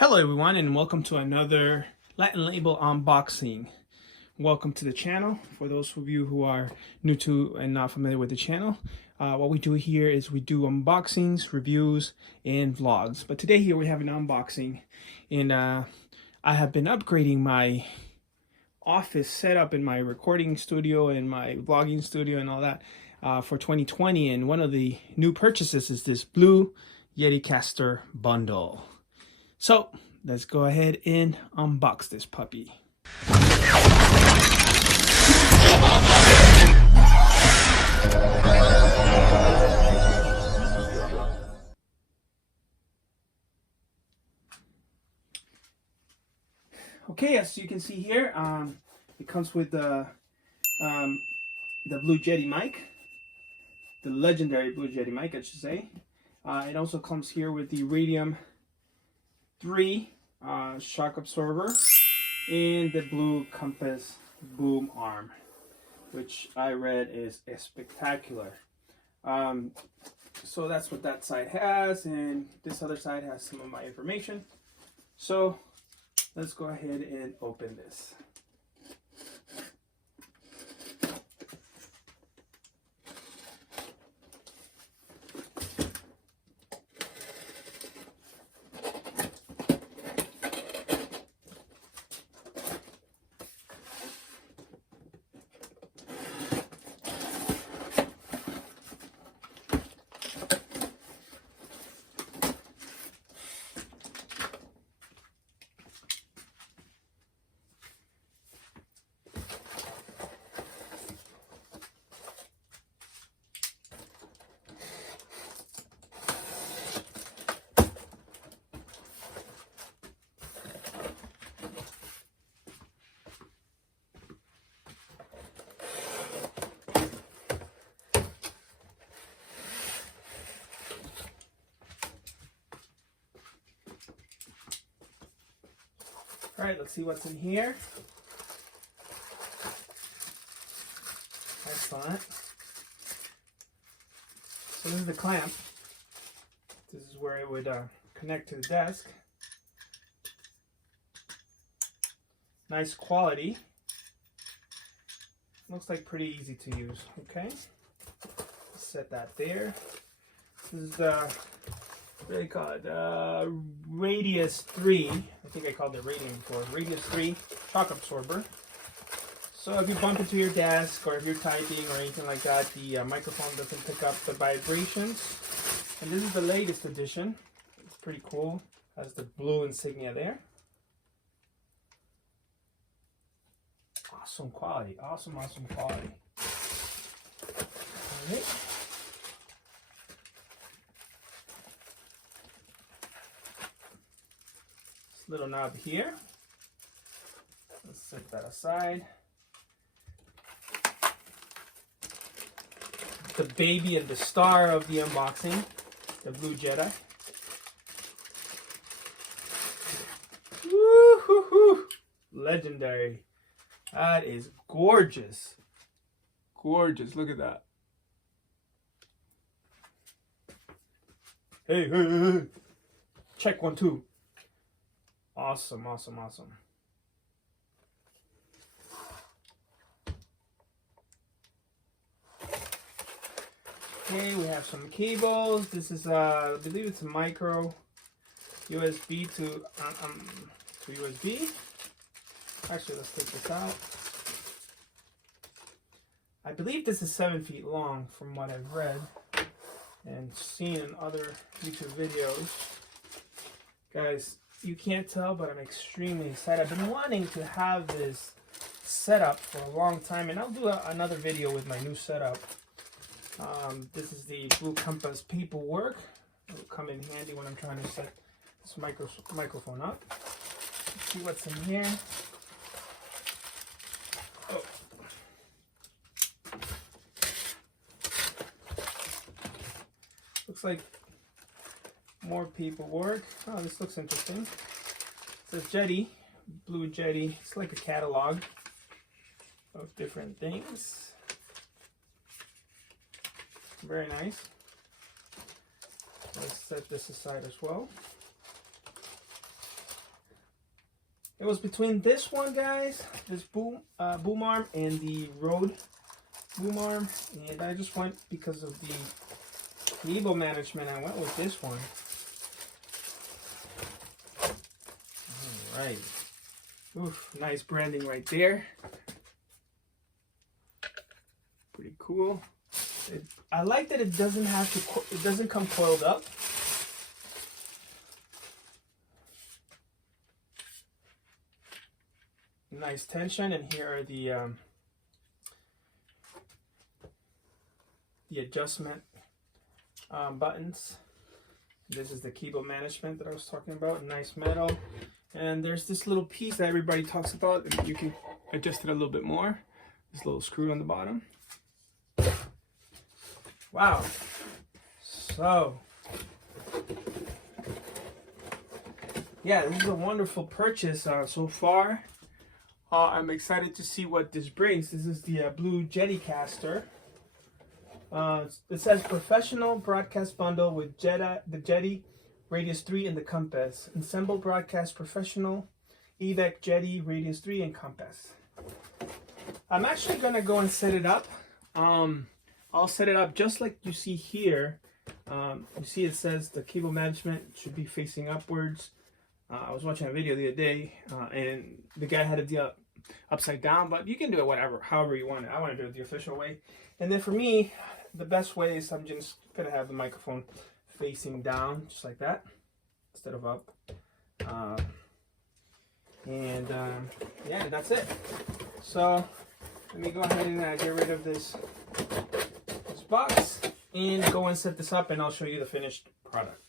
Hello everyone and welcome to another LatinLabel unboxing. Welcome to the channel. For those of you who are new to and not familiar with the channel, what we do here is we do unboxings, reviews, and vlogs. But today here we have an unboxing, and I have been upgrading my office setup in my recording studio and my vlogging studio and all that for 2020, and one of the new purchases is this blue Yeticaster bundle. So let's go ahead and unbox this puppy. Okay, as you can see here, it comes with the Blue Yeti mic, the legendary Blue Yeti mic, I should say. It also comes here with the Radium 3 shock absorber and the blue compass boom arm, which I read is spectacular. So that's what that side has, and this other side has some of my information. So let's go ahead and open this. All right, let's see what's in here. Excellent. So this is the clamp. This is where it would connect to the desk. Nice quality. Looks like pretty easy to use. Okay, set that there. This is the, what do they call it? Radius 3. I think I called it Radium before. Radius 3 shock absorber. So if you bump into your desk or if you're typing or anything like that, the microphone doesn't pick up the vibrations. And this is the latest edition. It's pretty cool. Has the blue insignia there. Awesome quality. Awesome quality. All right. Little knob here. Let's set that aside. The baby and the star of the unboxing, the Blue Yeti. Woo-hoo-hoo. Legendary. That is gorgeous. Gorgeous. Look at that. Hey. Check 1, 2. Awesome. Okay, we have some cables. This is I believe it's a micro USB to USB. Actually, let's take this out. I believe this is 7 feet long from what I've read and seen in other YouTube videos. Guys, you can't tell, but I'm extremely excited. I've been wanting to have this setup for a long time, and I'll do another video with my new setup. This is the Blue Compass paperwork. It'll come in handy when I'm trying to set this microphone up. Let's see what's in here. Oh. Looks like more paperwork. Oh, this looks interesting. It says Yeti, Blue Yeti. It's like a catalog of different things. Very nice. Let's set this aside as well. It was between this one, guys, this boom arm, and the Rode boom arm, and I just went because of the cable management. I went with this one. All right. Oof, nice branding right there. Pretty cool. I like that it doesn't have to. It doesn't come coiled up. Nice tension, and here are the adjustment buttons. This is the cable management that I was talking about. Nice metal, and there's this little piece that everybody talks about. You can adjust it a little bit more. This little screw on the bottom. Wow. So, yeah, this is a wonderful purchase so far. I'm excited to see what this brings. This is the blue Yeticaster. It says professional broadcast bundle with the Yeti Radius 3 and the Compass. Ensemble broadcast professional, EVEC Yeti Radius 3 and Compass. I'm actually gonna go and set it up. I'll set it up just like you see here. You see it says the cable management should be facing upwards. I was watching a video the other day, and the guy had it upside down, but you can do it however you want it. I want to do it the official way. And then for me, the best way is I'm just going to have the microphone facing down, just like that, instead of up. Yeah, that's it. So let me go ahead and get rid of this box and go and set this up, and I'll show you the finished product.